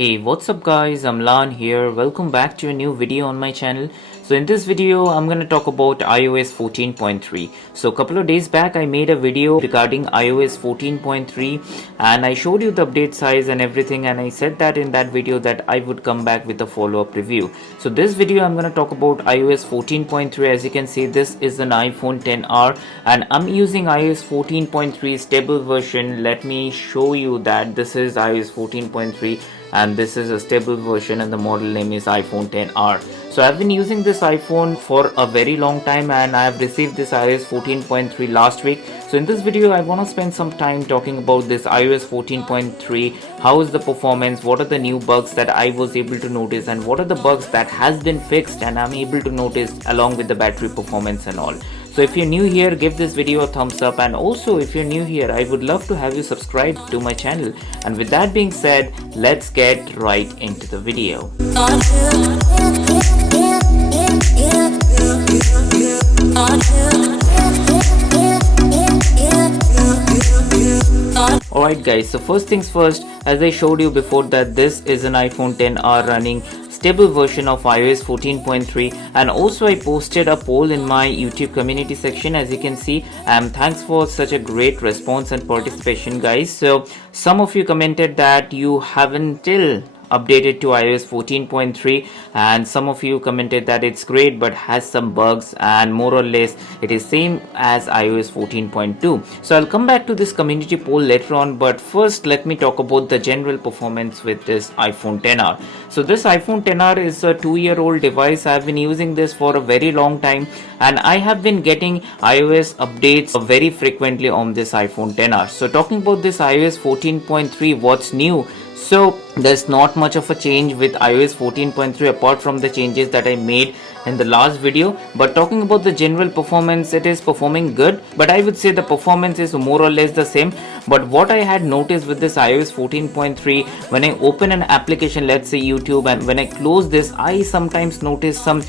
Hey, what's up guys, I'm Lan here. Welcome back to a new video on my channel. So in this video I'm going to talk about iOS 14.3. So a couple of days back I made a video regarding iOS 14.3 and I showed you the update size and everything, and I said that in that video that I would come back with a follow-up review. So this video I'm going to talk about iOS 14.3. As you can see, this is an iPhone XR and I'm using iOS 14.3 stable version. Let me show you that this is iOS 14.3 and this is a stable version and the model name is iPhone XR. So I've been using this iPhone for a very long time and I have received this iOS 14.3 last week. So in this video I want to spend some time talking about this iOS 14.3. How is the performance, what are the new bugs that I was able to notice, and what are the bugs that has been fixed and I'm able to notice along with the battery performance and all. So if you're new here, give this video a thumbs up, and also if you're new here, I would love to have you subscribe to my channel. And with that being said, let's get right into the video. Alright guys, so first things first, as I showed you before that this is an iPhone XR running stable version of iOS 14.3, and also I posted a poll in my YouTube community section. As you can see, thanks for such a great response and participation guys. So some of you commented that you haven't till updated to iOS 14.3, and some of you commented that it's great but has some bugs and more or less it is same as iOS 14.2. so I'll come back to this community poll later on, but first let me talk about the general performance with this iPhone XR. So this iPhone XR is a 2-year-old device. I've been using this for a very long time and I have been getting iOS updates very frequently on this iPhone XR. So talking about this iOS 14.3, what's new? So there's not much of a change with iOS 14.3 apart from the changes that I made in the last video. But talking about the general performance, it is performing good, but I would say the performance is more or less the same. But what I had noticed with this iOS 14.3, when I open an application, let's say YouTube, and when I close this, I sometimes notice some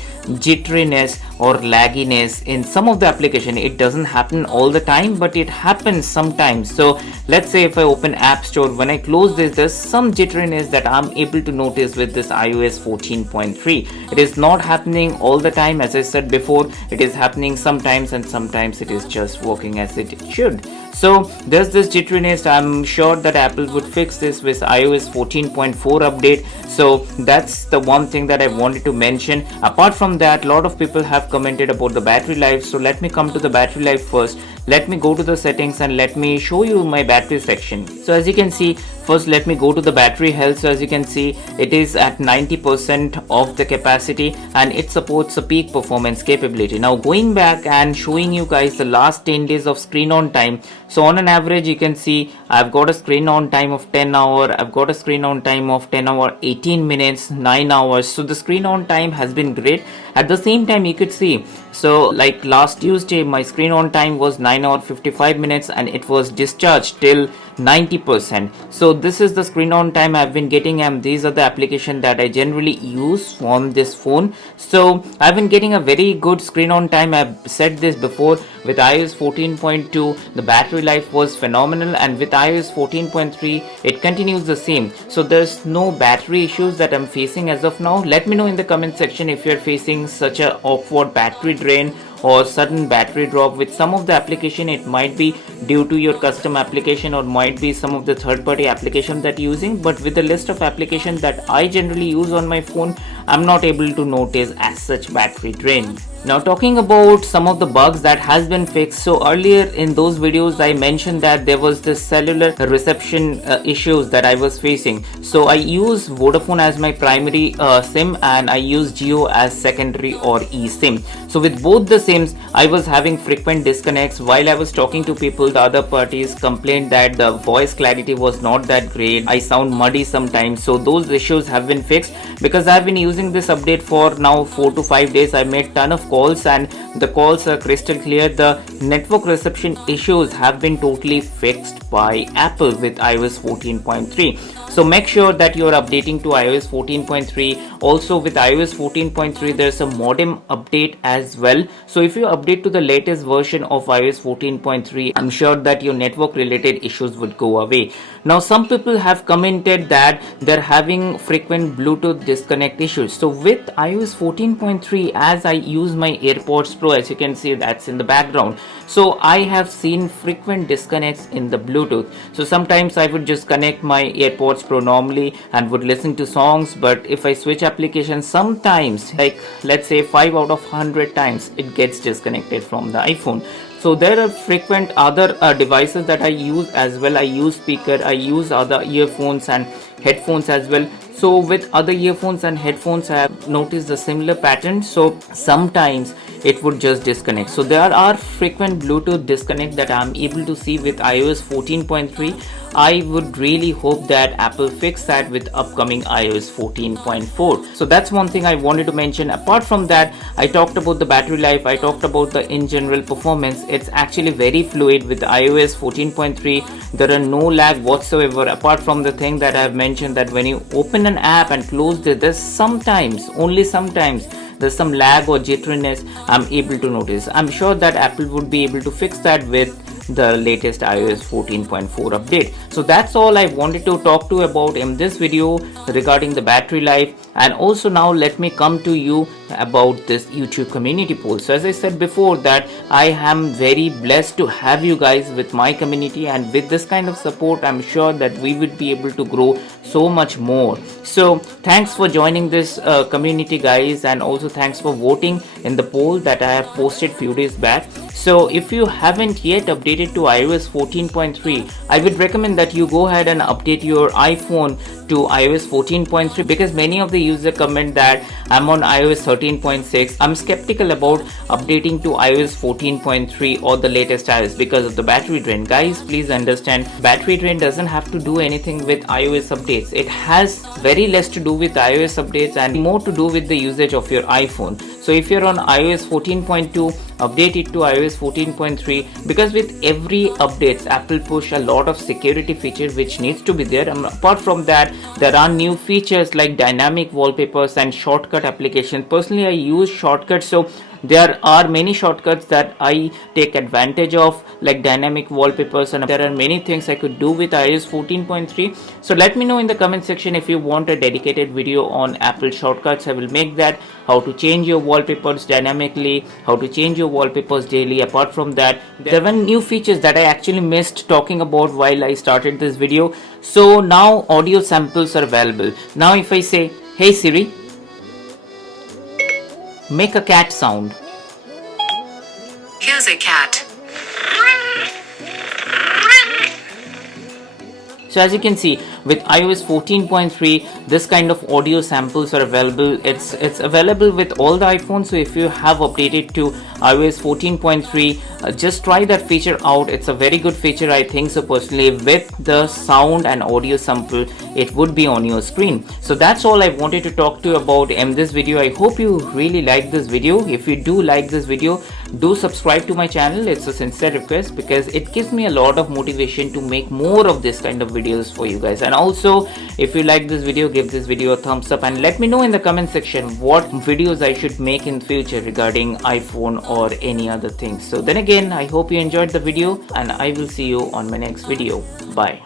jitteriness or lagginess in some of the application. It doesn't happen all the time, but it happens sometimes. So let's say if I open App Store, when I close this, there's some jitteriness that I'm able to notice with this iOS 14.3. It is not happening all the time. As I said before, it is happening sometimes, and sometimes it is just working as it should. So there's this jitteriness. I'm sure that Apple would fix this with iOS 14.4 update. So that's the one thing that I wanted to mention. Apart from that, a lot of people have commented about the battery life. So let me come to the battery life first. Let me go to the settings and let me show you my battery section. So as you can see, first let me go to the battery health. So as you can see, it is at 90% of the capacity and it supports a peak performance capability. Now going back and showing you guys the last 10 days of screen on time. So on an average, you can see I've got a screen on time of 10 hour. I've got a screen on time of 10 hour, 18 minutes, 9 hours. So the screen on time has been great. At the same time, you could see, so like last Tuesday, my screen on time was 9 hour 55 minutes and it was discharged till 90%. So this is the screen on time I've been getting, and these are the applications that I generally use on this phone. So I've been getting a very good screen on time. I've said this before. With iOS 14.2, the battery life was phenomenal, and with iOS 14.3, it continues the same. So there's no battery issues that I'm facing as of now. Let me know in the comment section if you're facing such a awkward battery drain or sudden battery drop with some of the application. It might be due to your custom application or might be some of the third-party application that you're using, but with the list of applications that I generally use on my phone, I'm not able to notice as such battery drain. Now talking about some of the bugs that has been fixed. So earlier in those videos I mentioned that there was this cellular reception issues that I was facing. So I use Vodafone as my primary SIM and I use Jio as secondary or eSIM. So with both the SIMs I was having frequent disconnects. While I was talking to people, the other parties complained that the voice clarity was not that great. I sound muddy sometimes. So those issues have been fixed because I've been using this update for now 4 to 5 days. I made ton of calls and the calls are crystal clear. The network reception issues have been totally fixed by Apple with iOS 14.3. So make sure that you are updating to iOS 14.3. Also with iOS 14.3 there's a modem update as well. So if you update to the latest version of iOS 14.3, I'm sure that your network related issues would go away. Now some people have commented that they're having frequent Bluetooth disconnect issues. So with iOS 14.3, as I use my AirPods Pro, as you can see that's in the background, so I have seen frequent disconnects in the Bluetooth. So sometimes I would just connect my AirPods Pro normally and would listen to songs, but if I switch applications, sometimes, like let's say 5 out of 100 times, it gets disconnected from the iPhone. So there are frequent other devices that I use as well. I use speaker, I use other earphones and headphones as well. So with other earphones and headphones I have noticed a similar pattern. So sometimes it would just disconnect. So there are frequent Bluetooth disconnect that I'm able to see with iOS 14.3. I would really hope that Apple fix that with upcoming iOS 14.4. So that's one thing I wanted to mention. Apart from that, I talked about the battery life, I talked about the in general performance. It's actually very fluid with iOS 14.3. There are no lag whatsoever, apart from the thing that I've mentioned, that when you open an app and close it, there's sometimes, only sometimes, there's some lag or jitteriness I'm able to notice. I'm sure that Apple would be able to fix that with the latest iOS 14.4 update. So that's all I wanted to talk to about in this video regarding the battery life. And also now let me come to you about this YouTube community poll. So as I said before, that I am very blessed to have you guys with my community, and with this kind of support I'm sure that we would be able to grow so much more. So thanks for joining this community guys, and also thanks for voting in the poll that I have posted few days back. So if you haven't yet updated to iOS 14.3, I would recommend that you go ahead and update your iPhone to iOS 14.3, because many of the users comment that I'm on iOS 13.6. I'm skeptical about updating to iOS 14.3 or the latest iOS because of the battery drain. Guys, please understand, battery drain doesn't have to do anything with iOS updates. It has very less to do with iOS updates and more to do with the usage of your iPhone. So if you're on iOS 14.2, update it to iOS 14.3, because with every updates Apple push a lot of security features which needs to be there. And apart from that, there are new features like dynamic wallpapers and shortcut applications. Personally, I use shortcuts, so there are many shortcuts that I take advantage of, like dynamic wallpapers, and there are many things I could do with iOS 14.3. So let me know in the comment section if you want a dedicated video on Apple shortcuts. I will make that, how to change your wallpapers dynamically, how to change your wallpapers daily. Apart from that, there were new features that I actually missed talking about while I started this video. So now audio samples are available. Now if I say, hey Siri, make a cat sound. Here's a cat. So as you can see, with iOS 14.3, this kind of audio samples are available. It's available with all the iPhones. So if you have updated to iOS 14.3, just try that feature out. It's a very good feature, I think so personally. With the sound and audio sample, it would be on your screen. So that's all I wanted to talk to you about in this video. I hope you really like this video. If you do like this video, do subscribe to my channel. It's a sincere request, because it gives me a lot of motivation to make more of this kind of videos for you guys. And also, if you like this video, give this video a thumbs up and let me know in the comment section what videos I should make in future regarding iPhone or any other things. So then again, I hope you enjoyed the video, and I will see you on my next video. Bye.